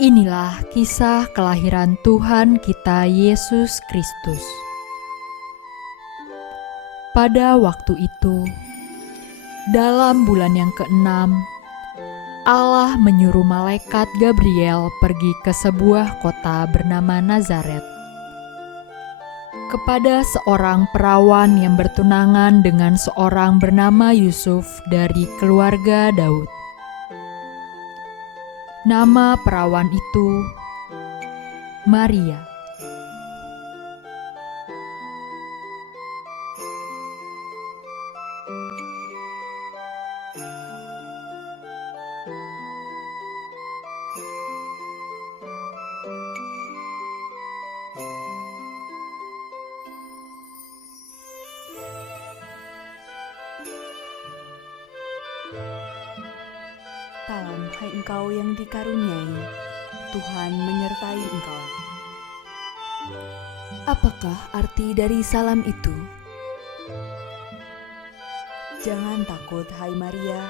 Inilah kisah kelahiran Tuhan kita Yesus Kristus. Pada waktu itu, dalam bulan yang ke-6, Allah menyuruh malaikat Gabriel pergi ke sebuah kota bernama Nazaret, kepada seorang perawan yang bertunangan dengan seorang bernama Yusuf dari keluarga Daud. Nama perawan itu Maria. Salam, hai engkau yang dikaruniai, Tuhan menyertai engkau. Apakah arti dari salam itu? Jangan takut, hai Maria,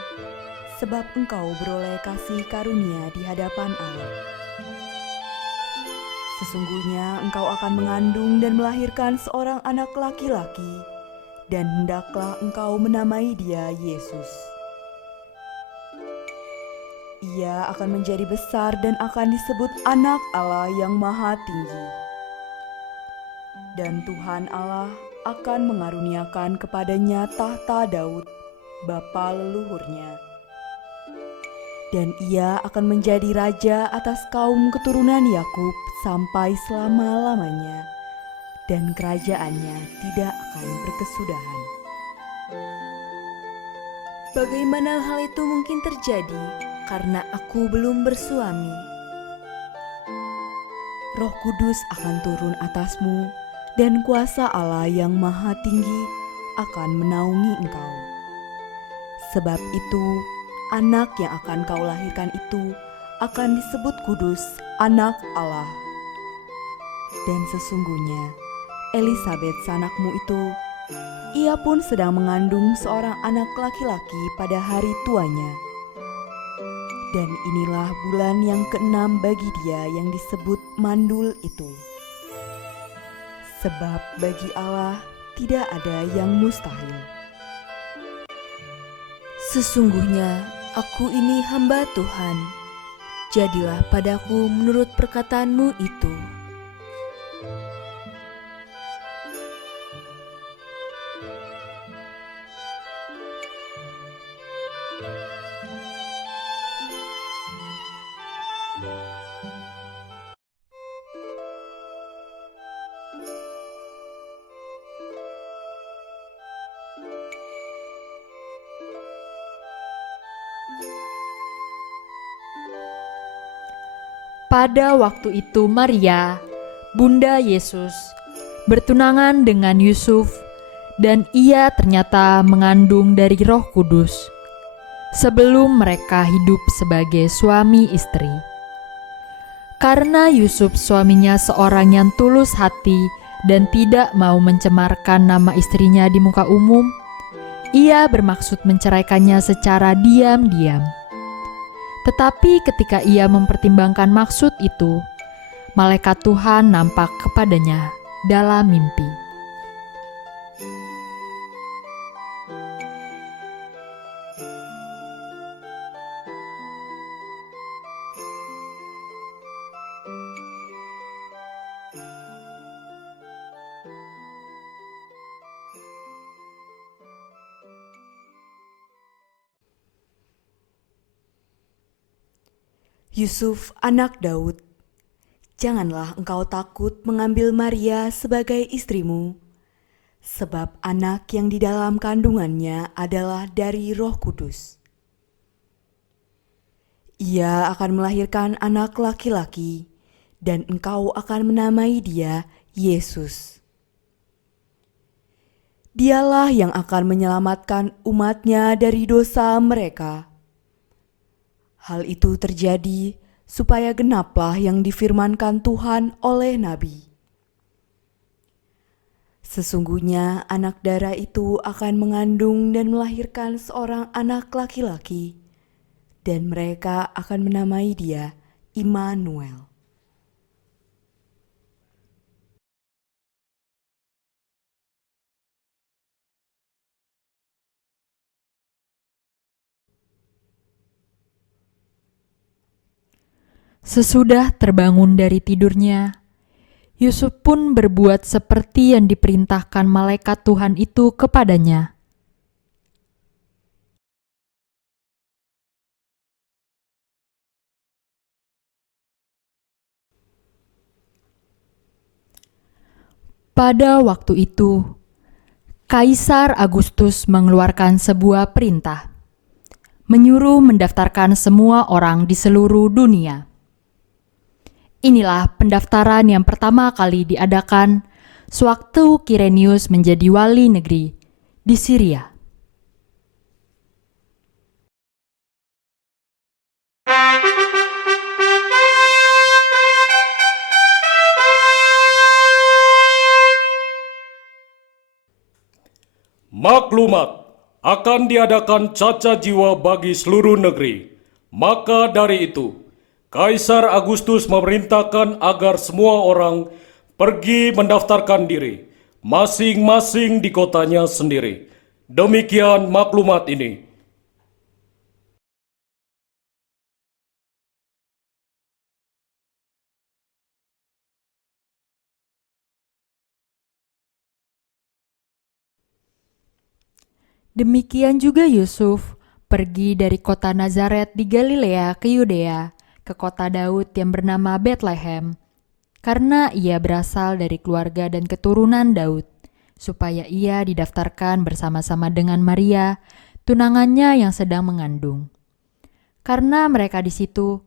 sebab engkau beroleh kasih karunia di hadapan Allah. Sesungguhnya engkau akan mengandung dan melahirkan seorang anak laki-laki, dan hendaklah engkau menamai dia Yesus. Ia akan menjadi besar dan akan disebut Anak Allah yang Maha Tinggi. Dan Tuhan Allah akan mengaruniakan kepadanya tahta Daud, bapa leluhurnya. Dan ia akan menjadi raja atas kaum keturunan Yakub sampai selama-lamanya, dan kerajaannya tidak akan berkesudahan. Bagaimana hal itu mungkin terjadi? Karena aku belum bersuami. Roh Kudus akan turun atasmu, dan kuasa Allah yang Maha Tinggi akan menaungi engkau. Sebab itu, anak yang akan kau lahirkan itu akan disebut kudus, Anak Allah. Dan sesungguhnya, Elisabet sanakmu itu, ia pun sedang mengandung seorang anak laki-laki pada hari tuanya. Dan inilah bulan yang ke-6 bagi dia yang disebut mandul itu. Sebab bagi Allah tidak ada yang mustahil. Sesungguhnya aku ini hamba Tuhan, jadilah padaku menurut perkataanmu itu. Pada waktu itu Maria, Bunda Yesus, bertunangan dengan Yusuf, dan ia ternyata mengandung dari Roh Kudus sebelum mereka hidup sebagai suami istri. Karena Yusuf suaminya seorang yang tulus hati dan tidak mau mencemarkan nama istrinya di muka umum, ia bermaksud menceraikannya secara diam-diam. Tetapi ketika ia mempertimbangkan maksud itu, malaikat Tuhan nampak kepadanya dalam mimpi. Yusuf, anak Daud, janganlah engkau takut mengambil Maria sebagai istrimu, sebab anak yang di dalam kandungannya adalah dari Roh Kudus. Ia akan melahirkan anak laki-laki, dan engkau akan menamai dia Yesus. Dialah yang akan menyelamatkan umatnya dari dosa mereka. Hal itu terjadi supaya genaplah yang difirmankan Tuhan oleh Nabi. Sesungguhnya anak darah itu akan mengandung dan melahirkan seorang anak laki-laki, dan mereka akan menamai dia Immanuel. Sesudah terbangun dari tidurnya, Yusuf pun berbuat seperti yang diperintahkan malaikat Tuhan itu kepadanya. Pada waktu itu, Kaisar Agustus mengeluarkan sebuah perintah, menyuruh mendaftarkan semua orang di seluruh dunia. Inilah pendaftaran yang pertama kali diadakan sewaktu Kirenius menjadi wali negeri di Syria. Maklumat, akan diadakan cacat jiwa bagi seluruh negeri. Maka dari itu, Kaisar Agustus memerintahkan agar semua orang pergi mendaftarkan diri, masing-masing di kotanya sendiri. Demikian maklumat ini. Demikian juga Yusuf pergi dari kota Nazaret di Galilea ke Yudea, ke kota Daud yang bernama Betlehem, karena ia berasal dari keluarga dan keturunan Daud, supaya ia didaftarkan bersama-sama dengan Maria, tunangannya yang sedang mengandung. Karena mereka di situ,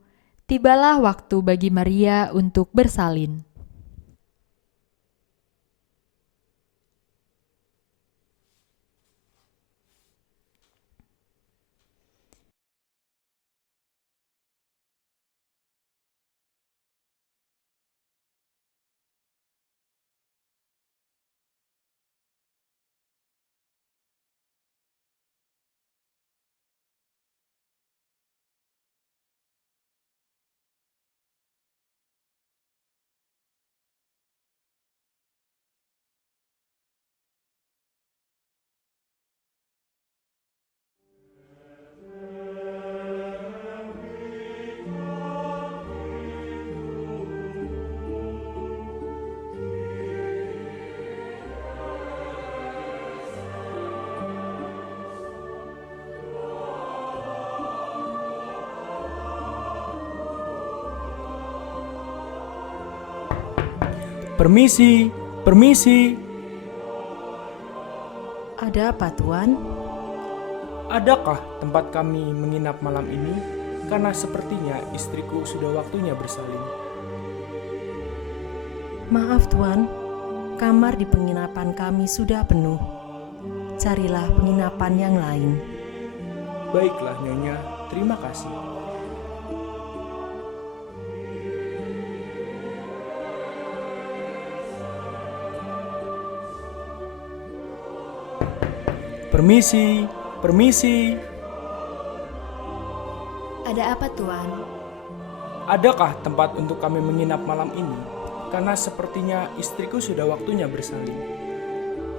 tibalah waktu bagi Maria untuk bersalin. Permisi, permisi. Ada apa, Tuan? Adakah tempat kami menginap malam ini? Karena sepertinya istriku sudah waktunya bersalin. Maaf, Tuan. Kamar di penginapan kami sudah penuh. Carilah penginapan yang lain. Baiklah, Nyonya. Terima kasih. Permisi, permisi. Ada apa, Tuan? Adakah tempat untuk kami menginap malam ini? Karena sepertinya istriku sudah waktunya bersalin.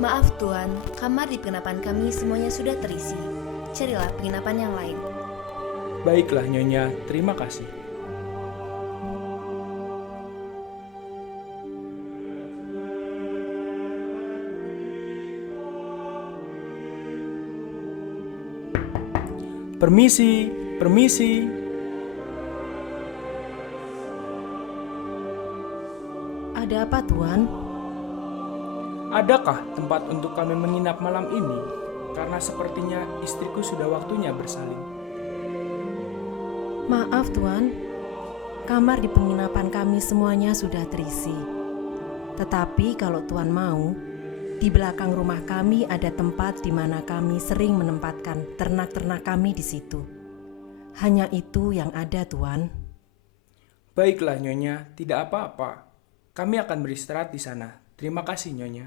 Maaf, Tuan. Kamar di penginapan kami semuanya sudah terisi. Carilah penginapan yang lain. Baiklah, Nyonya. Terima kasih. Permisi, permisi. Ada apa, Tuan? Adakah tempat untuk kami menginap malam ini? Karena sepertinya istriku sudah waktunya bersalin. Maaf, Tuan. Kamar di penginapan kami semuanya sudah terisi. Tetapi kalau Tuan mau, di belakang rumah kami ada tempat di mana kami sering menempatkan ternak-ternak kami di situ. Hanya itu yang ada, Tuan. Baiklah, Nyonya, tidak apa-apa. Kami akan beristirahat di sana. Terima kasih, Nyonya.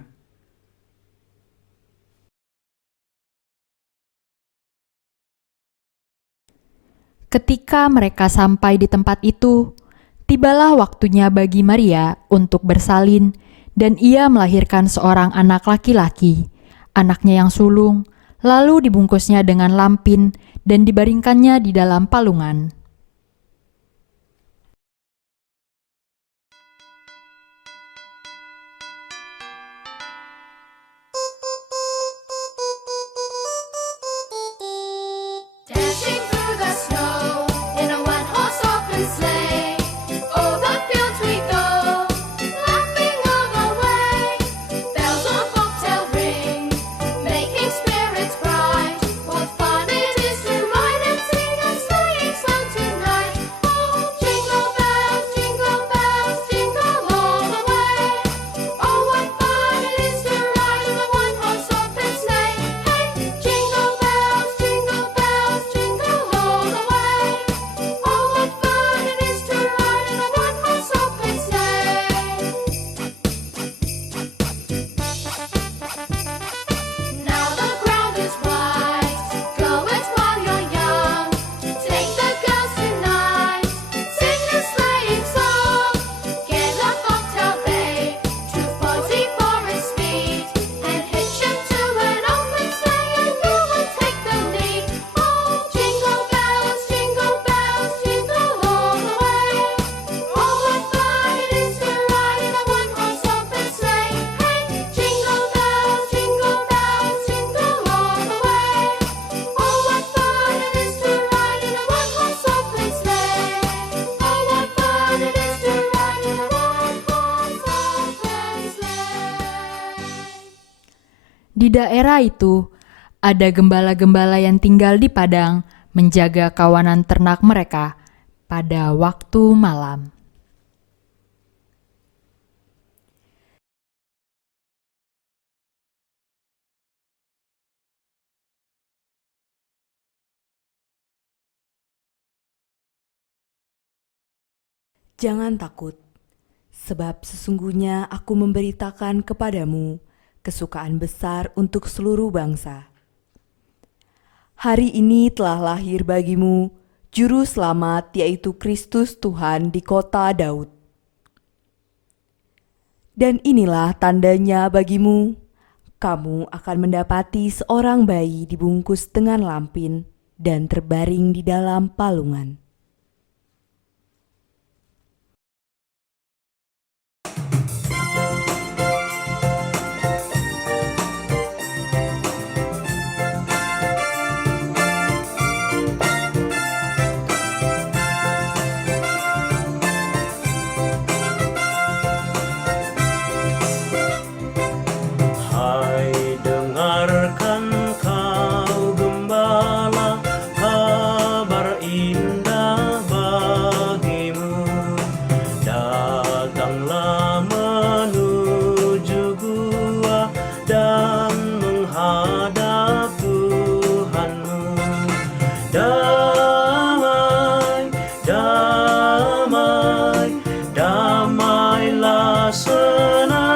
Ketika mereka sampai di tempat itu, tibalah waktunya bagi Maria untuk bersalin, dan ia melahirkan seorang anak laki-laki, anaknya yang sulung, lalu dibungkusnya dengan lampin dan dibaringkannya di dalam palungan. Dashing through the snow in a one-horse open sleigh. Over fields we go, laughing all the way. Bells on bobtail ring, making spirits bright. What fun it is to ride and sing a sleighing song tonight! Oh, jingle bells, jingle all the way. Oh, what fun it is to ride in a one-horse open sleigh! Hey, jingle bells, jingle all the way. Oh, what fun it is to ride in a one-horse open sleigh! Now the ground is white. Go it while you're young. Take the girls tonight. Sing a sleighing song. Get a bobtail bay, 244 in speed, and hitch 'em to an open sleigh, and you will take the lead. Oh, jingle bells, jingle all the way. Oh, what fun it is to ride in a one-horse open sleigh! Hey, jingle bells, jingle all the way. Oh, what fun it is to ride in a one-horse open sleigh! Oh, what fun it is to ride in a one-horse open sleigh! Di daerah itu, ada gembala-gembala yang tinggal di padang menjaga kawanan ternak mereka pada waktu malam. Jangan takut, sebab sesungguhnya aku memberitakan kepadamu kesukaan besar untuk seluruh bangsa. Hari ini telah lahir bagimu Juru Selamat, yaitu Kristus Tuhan di kota Daud. Dan inilah tandanya bagimu, kamu akan mendapati seorang bayi dibungkus dengan lampin dan terbaring di dalam palungan. Hai, dengarkan kau gembala, kabar indah bagimu. Datanglah menuju gua dan menghadap Tuhanmu. Damai, damai, damailah senantiasa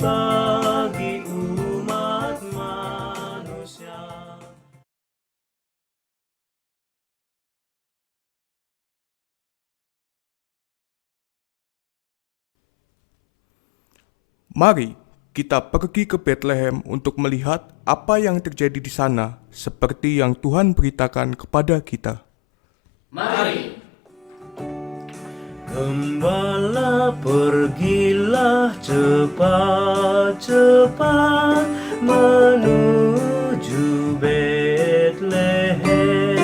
bagi umat manusia. Mari kita pergi ke Bethlehem untuk melihat apa yang terjadi di sana, seperti yang Tuhan beritakan kepada kita. Gembala, pergilah cepat-cepat menuju Bethlehem.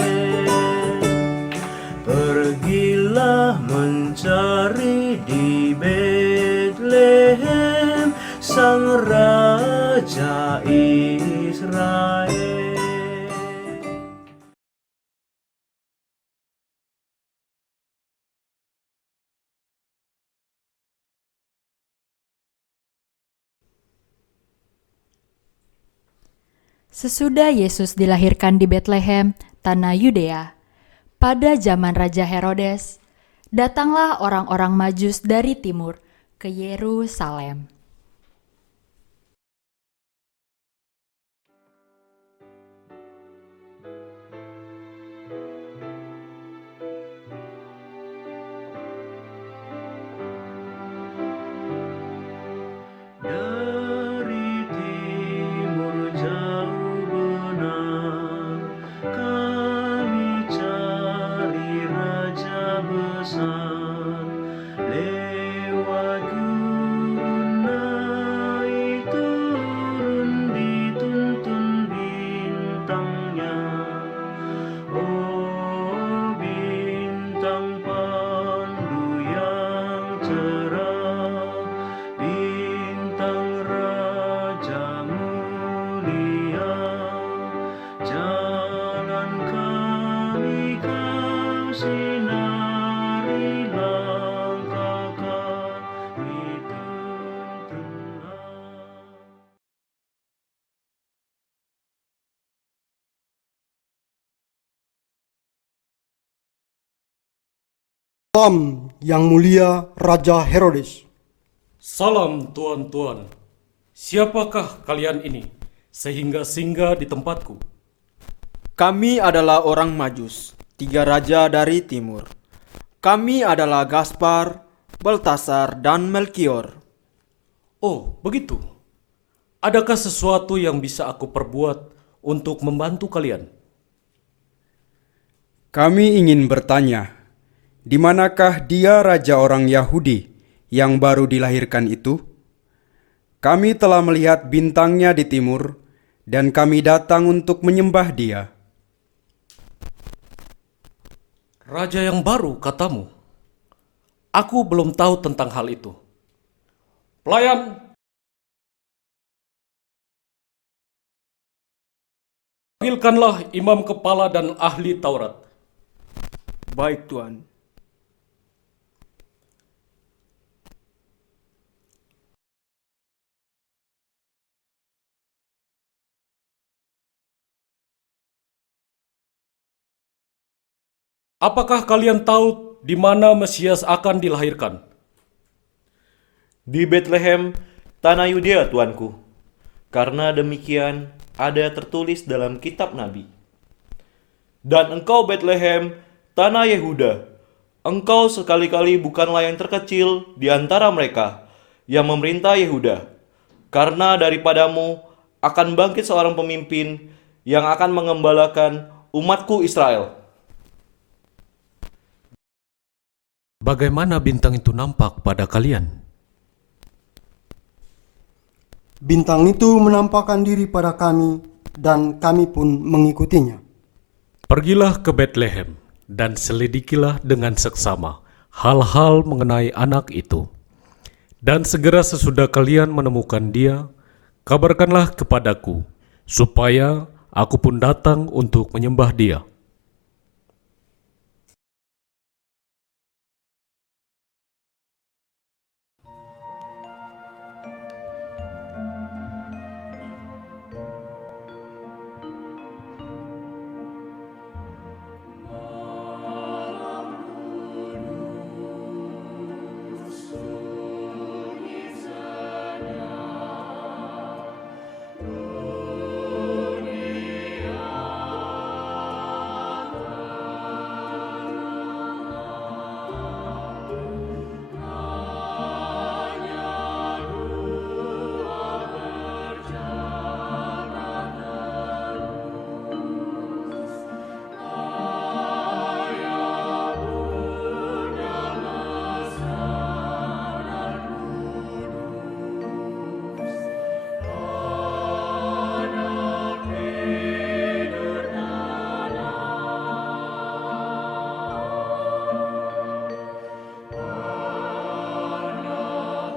Pergilah mencari di Bethlehem Sang Raja Israel. Sesudah Yesus dilahirkan di Bethlehem, tanah Yudea, pada zaman Raja Herodes, datanglah orang-orang Majus dari timur ke Yerusalem. Tam yang mulia Raja Herodes. Salam tuan-tuan. Siapakah kalian ini sehingga singgah di tempatku? Kami adalah orang Majus, 3 raja dari timur. Kami adalah Gaspar, Baltasar, dan Melkior. Oh, begitu. Adakah sesuatu yang bisa aku perbuat untuk membantu kalian? Kami ingin bertanya, di manakah dia raja orang Yahudi yang baru dilahirkan itu? Kami telah melihat bintangnya di timur, dan kami datang untuk menyembah dia. Raja yang baru, katamu? Aku belum tahu tentang hal itu. Pelayan, panggilkanlah imam kepala dan ahli Taurat. Baik, Tuan. Apakah kalian tahu di mana Mesias akan dilahirkan? Di Bethlehem, tanah Yudea, tuanku. Karena demikian ada tertulis dalam kitab Nabi. Dan engkau Bethlehem, tanah Yehuda, engkau sekali-kali bukanlah yang terkecil di antara mereka yang memerintah Yehuda. Karena daripadamu akan bangkit seorang pemimpin yang akan mengembalakan umatku Israel. Bagaimana bintang itu nampak pada kalian? Bintang itu menampakkan diri pada kami dan kami pun mengikutinya. Pergilah ke Bethlehem dan selidikilah dengan seksama hal-hal mengenai anak itu. Dan segera sesudah kalian menemukan dia, kabarkanlah kepadaku, supaya aku pun datang untuk menyembah dia.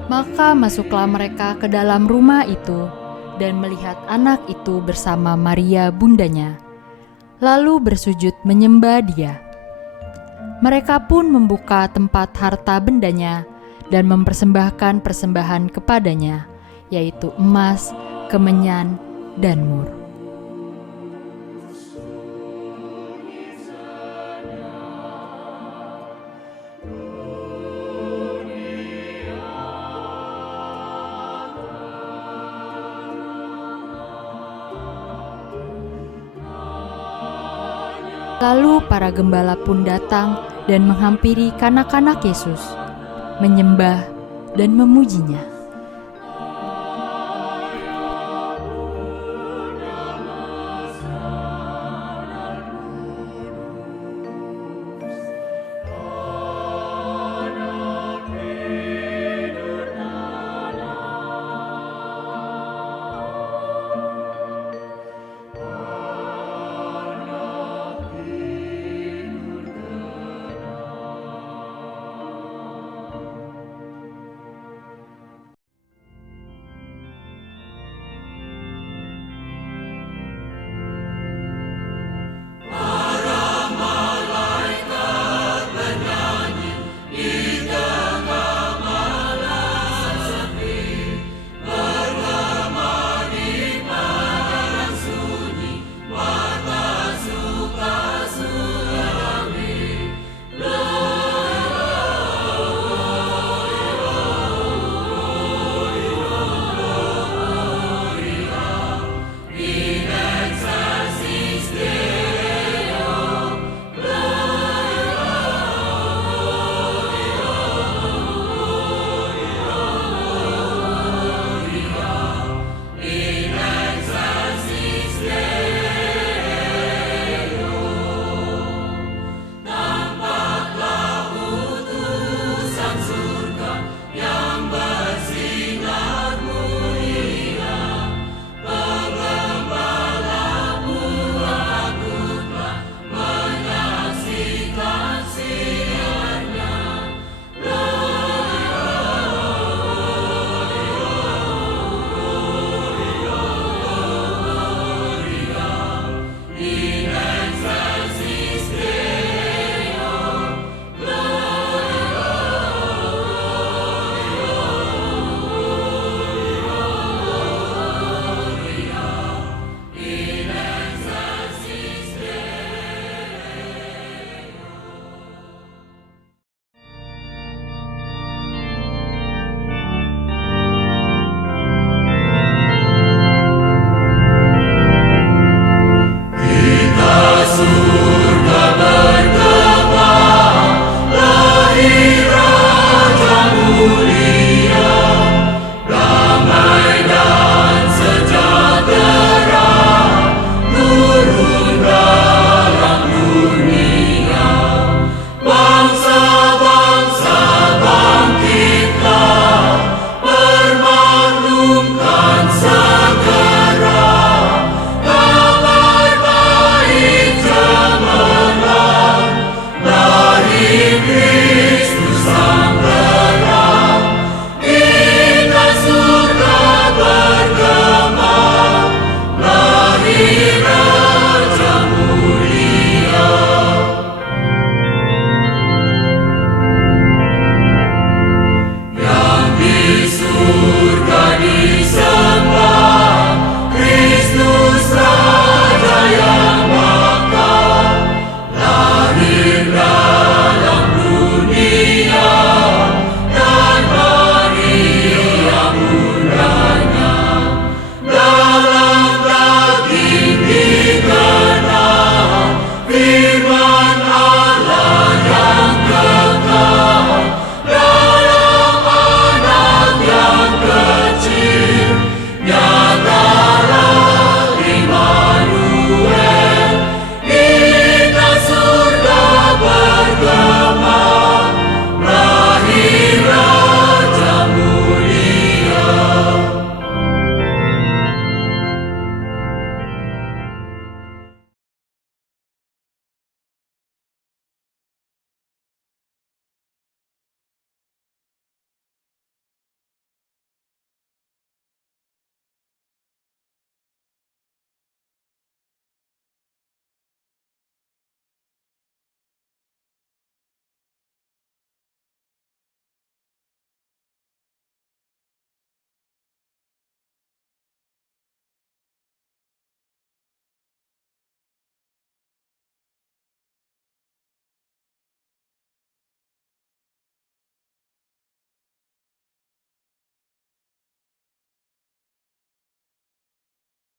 Maka masuklah mereka ke dalam rumah itu dan melihat anak itu bersama Maria bundanya, lalu bersujud menyembah dia. Mereka pun membuka tempat harta bendanya dan mempersembahkan persembahan kepadanya, yaitu emas, kemenyan, dan mur. Lalu para gembala pun datang dan menghampiri kanak-kanak Yesus, menyembah dan memujinya.